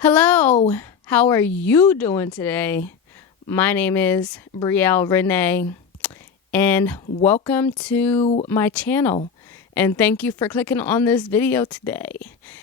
Hello, how are you doing today? My name is Brielle Renee, and welcome to my channel. And thank you for clicking on this video today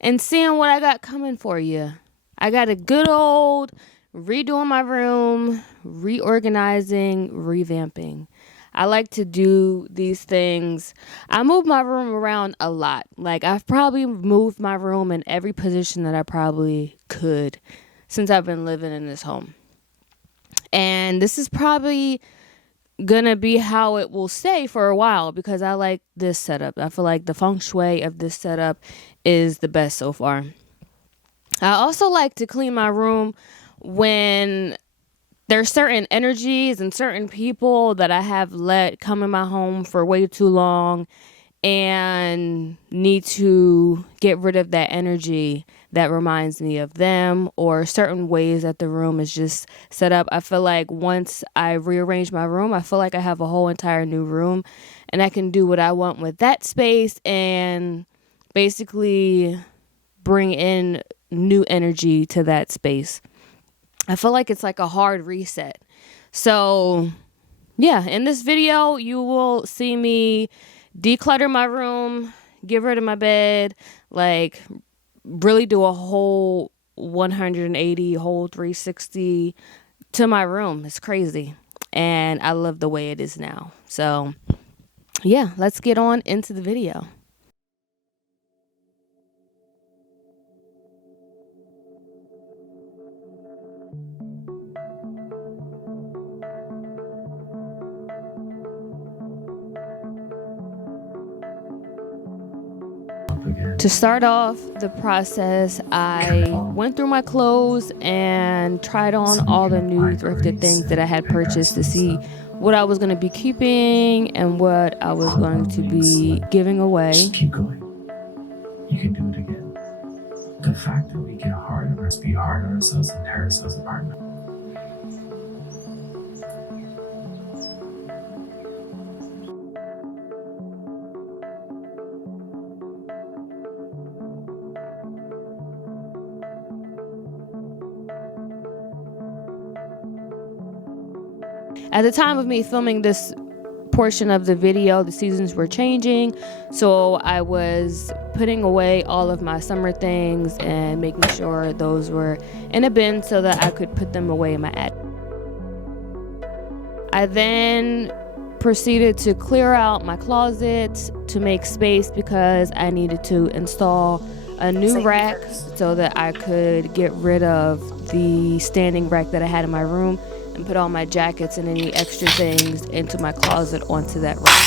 and seeing what I got coming for you. I got a good old redoing my room, reorganizing, revamping. I like to do these things. I move my room around a lot. Like, I've probably moved my room in every position that I probably could since I've been living in this home. And this is probably gonna be how it will stay for a while because I like this setup. I feel like the feng shui of this setup is the best so far. I also like to clean my room when there's certain energies and certain people that I have let come in my home for way too long and need to get rid of that energy that reminds me of them, or certain ways that the room is just set up. I feel like once I rearrange my room, I feel like I have a whole entire new room and I can do what I want with that space and basically bring in new energy to that space. I feel like it's like a hard reset. So yeah, in this video, you will see me declutter my room, get rid of my bed, like really do a whole 180, whole 360 to my room. It's crazy. And I love the way it is now. So yeah, let's get on into the video. To start off the process, I went through my clothes and tried on all the new thrifted things that I had purchased to see what I was going to be keeping and what I was going to be giving away. Just keep going. You can do it again. The fact that we get hard on us, be hard on ourselves, and tear ourselves apart. At the time of me filming this portion of the video, the seasons were changing, so I was putting away all of my summer things and making sure those were in a bin so that I could put them away in my attic. I then proceeded to clear out my closet to make space because I needed to install a new rack so that I could get rid of the standing rack that I had in my room and put all my jackets and any extra things into my closet onto that rack.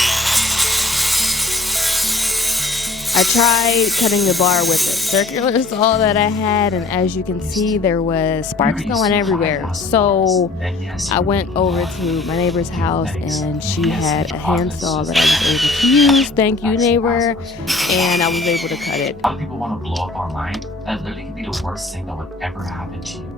I tried cutting the bar with it. Circular is all that I had, and as you can see, there was sparks going everywhere. So I went over to my neighbor's house and she had a handsaw that I was able to use. Thank you, neighbor. And I was able to cut it. A lot of people want to blow up online. That literally could be the worst thing that would ever happen to you.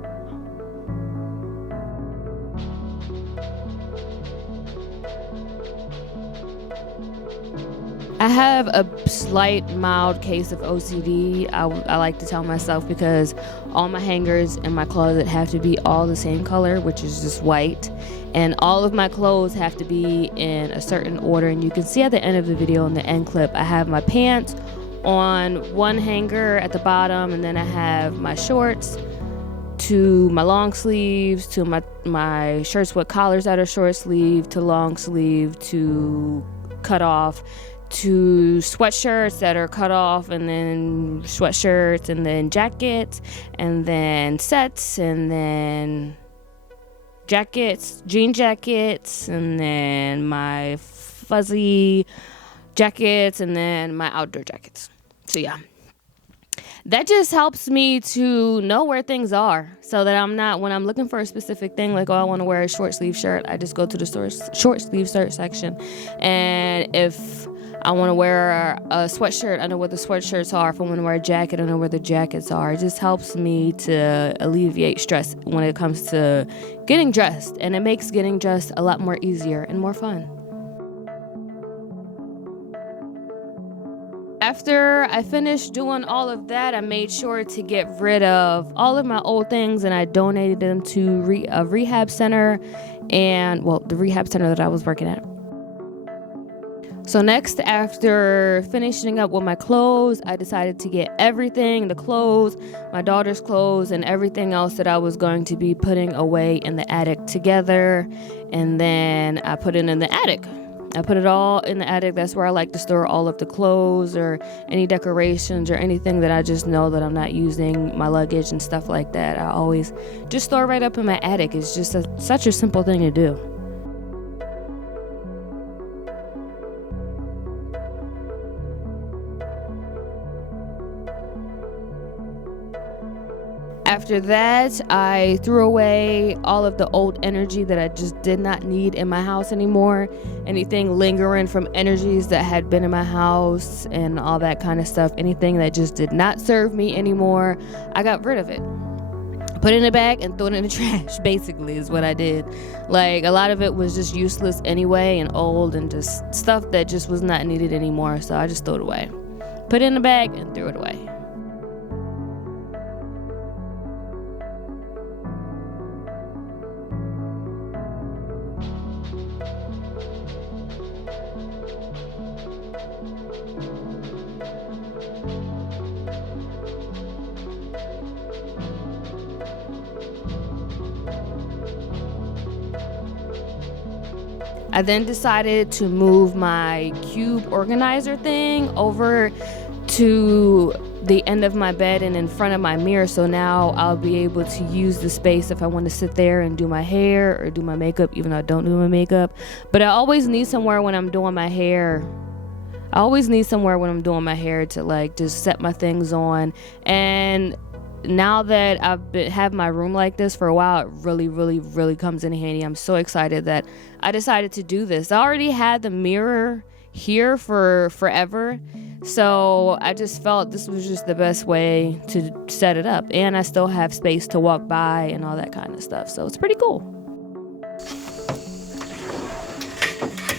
I have a slight, mild case of OCD, I like to tell myself, because all my hangers in my closet have to be all the same color, which is just white. And all of my clothes have to be in a certain order. And you can see at the end of the video, in the end clip, I have my pants on one hanger at the bottom, and then I have my shorts to my long sleeves, to my shirts with collars that are short sleeve, to long sleeve, to cut off, to sweatshirts that are cut off, and then sweatshirts, and then jackets, and then sets, and then jackets, jean jackets, and then my fuzzy jackets, and then my outdoor jackets. So yeah, that just helps me to know where things are, so that I'm not, when I'm looking for a specific thing, like, oh, I want to wear a short sleeve shirt, I just go to the store short sleeve shirt section. And if I want to wear a sweatshirt, I know where the sweatshirts are. If I want to wear a jacket, I know where the jackets are. It just helps me to alleviate stress when it comes to getting dressed. And it makes getting dressed a lot more easier and more fun. After I finished doing all of that, I made sure to get rid of all of my old things, and I donated them to a rehab center, and the rehab center that I was working at. So next, after finishing up with my clothes, I decided to get everything, the clothes, my daughter's clothes, and everything else that I was going to be putting away in the attic together. And then I put it in the attic. I put it all in the attic. That's where I like to store all of the clothes or any decorations or anything that I just know that I'm not using, my luggage and stuff like that. I always just store right up in my attic. It's just such a simple thing to do. After that, I threw away all of the old energy that I just did not need in my house anymore. Anything lingering from energies that had been in my house and all that kind of stuff. Anything that just did not serve me anymore, I got rid of it. Put it in a bag and throw it in the trash, basically, is what I did. Like, a lot of it was just useless anyway and old and just stuff that just was not needed anymore. So I just threw it away. Put it in a bag and threw it away. I then decided to move my cube organizer thing over to the end of my bed and in front of my mirror. So now I'll be able to use the space if I want to sit there and do my hair or do my makeup, even though I don't do my makeup. But I always need somewhere when I'm doing my hair. To like just set my things on. And now that I've had my room like this for a while, it really, really, really comes in handy. I'm so excited that I decided to do this. I already had the mirror here for forever, so I just felt this was just the best way to set it up. And I still have space to walk by and all that kind of stuff, so it's pretty cool.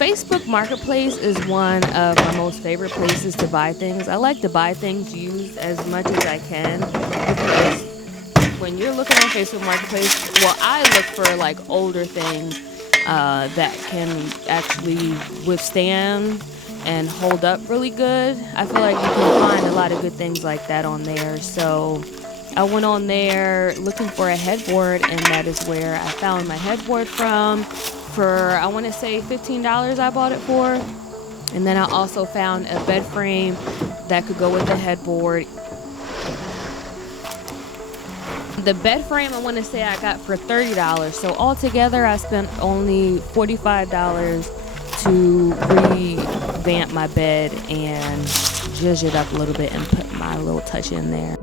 Facebook Marketplace is one of my most favorite places to buy things. I like to buy things used as much as I can, because when you're looking on Facebook Marketplace, I look for like older things that can actually withstand and hold up really good. I feel like you can find a lot of good things like that on there. So I went on there looking for a headboard, and that is where I found my headboard from. For, I want to say $15 I bought it for. And then I also found a bed frame that could go with the headboard. The bed frame I want to say I got for $30. So altogether I spent only $45 to revamp my bed and zhuzh it up a little bit and put my little touch in there.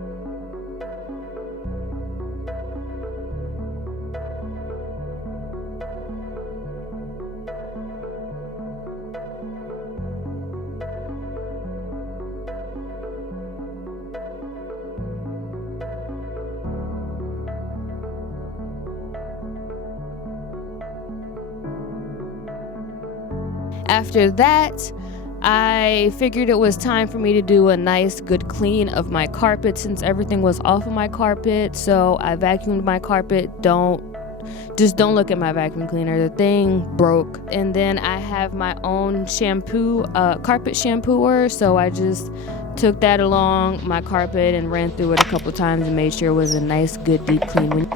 After that, I figured it was time for me to do a nice good clean of my carpet since everything was off of my carpet. So I vacuumed my carpet. Don't look at my vacuum cleaner. The thing broke. And then I have my own shampoo, carpet shampooer. So I just took that along my carpet and ran through it a couple times and made sure it was a nice good deep clean.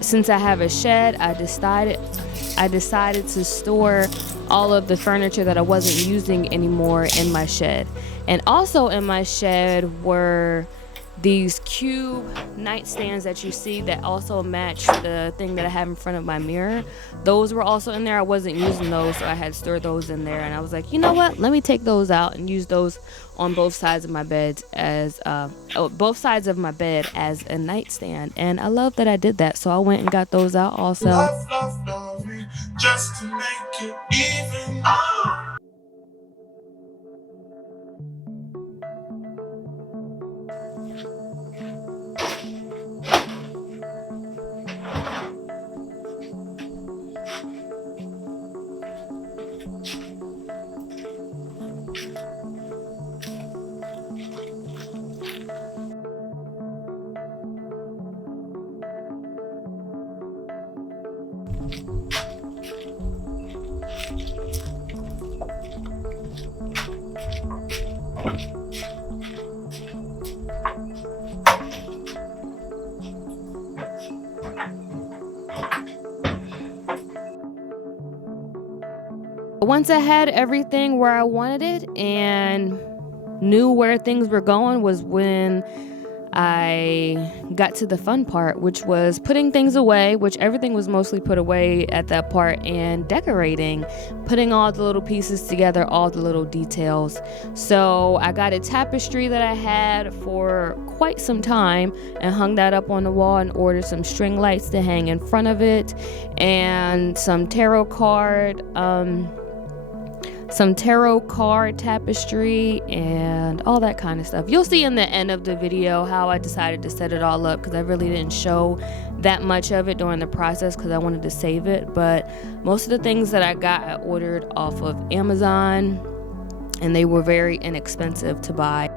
Since I have a shed, I decided to store all of the furniture that I wasn't using anymore in my shed. And also in my shed were these cube nightstands that you see that also match the thing that I have in front of my mirror. Those were also in there. I wasn't using those, so I had stored those in there. And I was like, you know what? Let me take those out and use those on both sides of my bed as a nightstand. And I love that I did that, so I went and got those out also. Love me just to make it even. Once I had everything where I wanted it and knew where things were going was when I got to the fun part, which was putting things away, which everything was mostly put away at that part, and decorating, putting all the little pieces together, all the little details. So I got a tapestry that I had for quite some time and hung that up on the wall and ordered some string lights to hang in front of it and some tarot card tapestry and all that kind of stuff. You'll see in the end of the video how I decided to set it all up, because I really didn't show that much of it during the process because I wanted to save it. But most of the things that I got, I ordered off of Amazon, and they were very inexpensive to buy.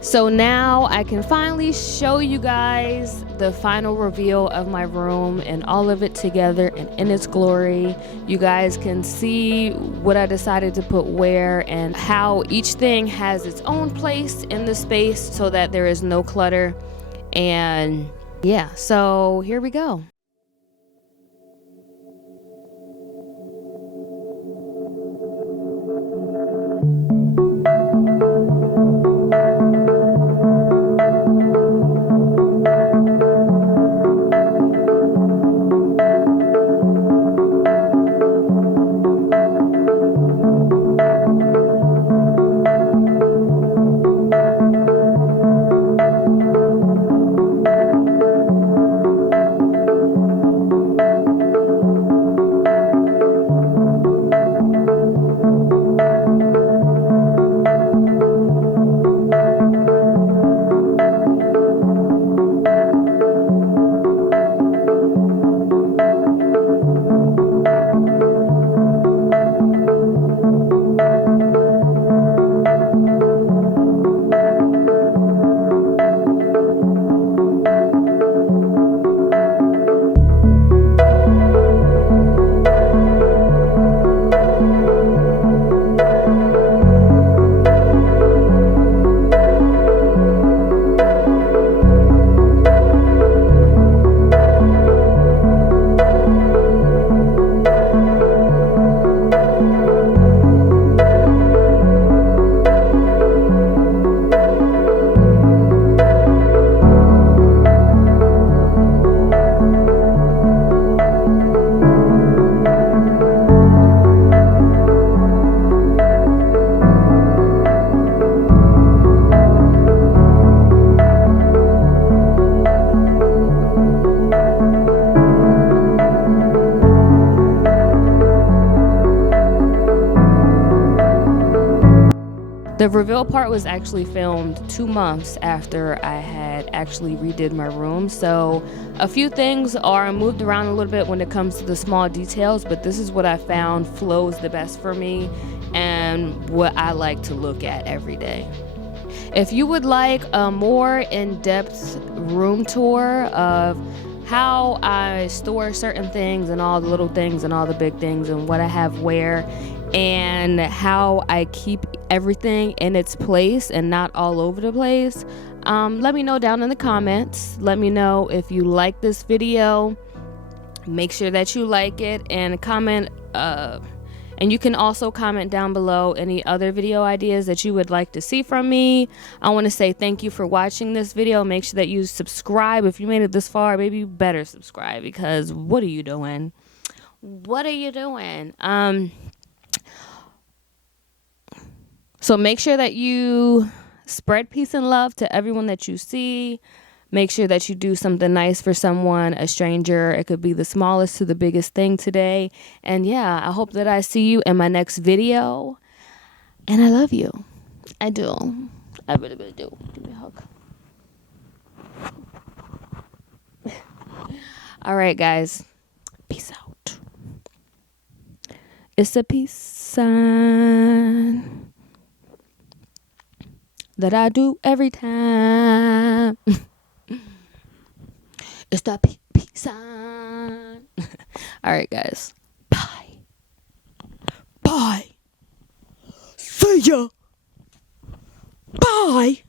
So now I can finally show you guys the final reveal of my room and all of it together and in its glory. You guys can see what I decided to put where and how each thing has its own place in the space so that there is no clutter. And yeah, so here we go. The reveal part was actually filmed 2 months after I had actually redid my room. So a few things are moved around a little bit when it comes to the small details, but this is what I found flows the best for me and what I like to look at every day. If you would like a more in-depth room tour of how I store certain things and all the little things and all the big things and what I have where and how I keep everything in its place and not all over the place, let me know down in the comments. Let me know if you like this video. Make sure that you like it and comment, and you can also comment down below any other video ideas that you would like to see from me. I want to say thank you for watching this video. Make sure that you subscribe. If you made it this far, maybe you better subscribe, because what are you doing? What are you doing? So make sure that you spread peace and love to everyone that you see. Make sure that you do something nice for someone, a stranger. It could be the smallest to the biggest thing today. And yeah, I hope that I see you in my next video. And I love you. I do. I really do. Give me a hug. All right, guys. Peace out. It's a peace sign that I do every time. It's the peace sign. All right, guys. Bye. Bye. See ya. Bye.